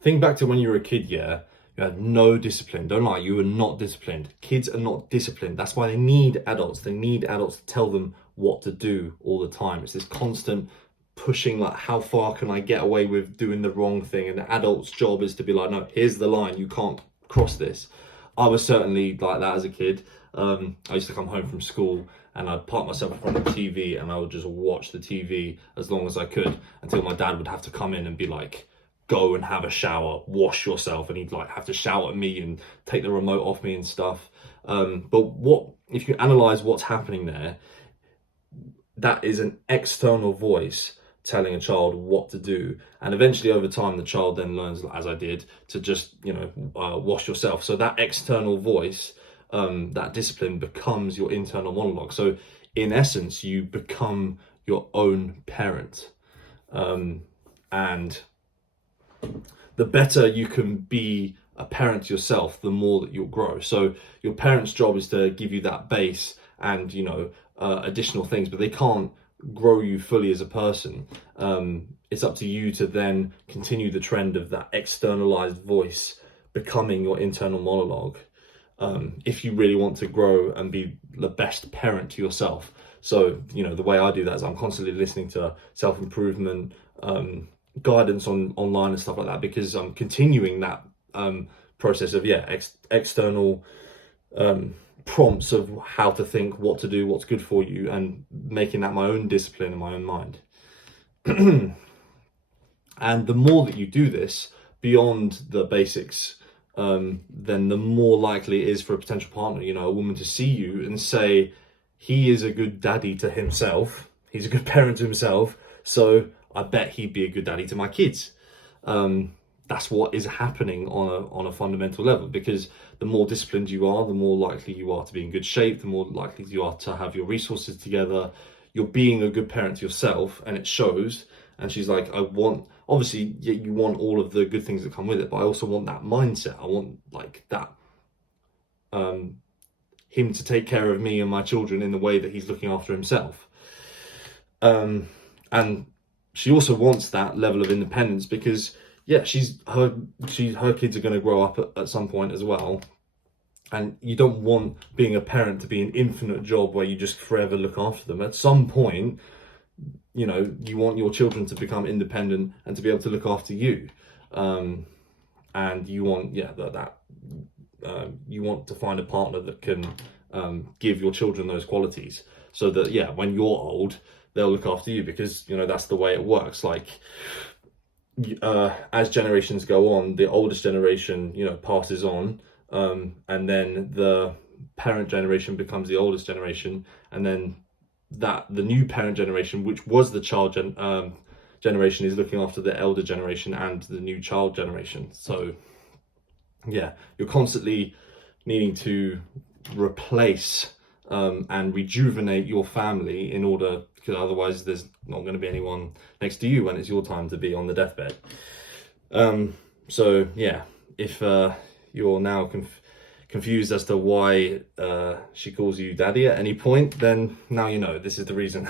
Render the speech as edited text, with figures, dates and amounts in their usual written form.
Think back to when you were a kid, yeah? You had no discipline. Don't lie, you were not disciplined. Kids are not disciplined. That's why they need adults. They need adults to tell them what to do all the time. It's this constant pushing, like, how far can I get away with doing the wrong thing? And the adult's job is to be like, no, here's the line, you can't cross this. I was certainly like that as a kid. I used to come home from school and I'd park myself in front of the TV and I would just watch the TV as long as I could until my dad would have to come in and be like, go and have a shower, wash yourself, and he'd like have to shout at me and take the remote off me and stuff. But what if you analyze what's happening there? That is an external voice telling a child what to do, and eventually over time the child then learns, as I did, to just wash yourself. So that external voice, that discipline, becomes your internal monologue. So in essence you become your own parent, and the better you can be a parent yourself, the more that you'll grow. So your parents' job is to give you that base and additional things, but they can't grow you fully as a person. It's up to you to then continue the trend of that externalized voice becoming your internal monologue, if you really want to grow and be the best parent to yourself. So the way I do that is I'm constantly listening to self-improvement guidance online and stuff like that, because I'm continuing that process of external prompts of how to think, what to do, what's good for you, and making that my own discipline in my own mind. And the more that you do this beyond the basics, then the more likely it is for a potential partner, a woman, to see you and say, he is a good daddy to himself, he's a good parent to himself, so I bet he'd be a good daddy to my kids. That's what is happening on a fundamental level, because the more disciplined you are, the more likely you are to be in good shape, the more likely you are to have your resources together. You're being a good parent to yourself, and it shows. And she's like, obviously you want all of the good things that come with it, but I also want that mindset. I want like that, him to take care of me and my children in the way that he's looking after himself. And she also wants that level of independence, because her kids are going to grow up at some point as well, and you don't want being a parent to be an infinite job where you just forever look after them. At some point, you want your children to become independent and to be able to look after you, and you want you want to find a partner that can give your children those qualities, so that when you're old, they'll look after you, because that's the way it works. Like, as generations go on, the oldest generation passes on, and then the parent generation becomes the oldest generation, and then the new parent generation, which was the child generation, is looking after the elder generation and the new child generation. So you're constantly needing to replace and rejuvenate your family, in order, because otherwise there's not going to be anyone next to you when it's your time to be on the deathbed. So if you're now confused as to why she calls you daddy at any point, then now this is the reason.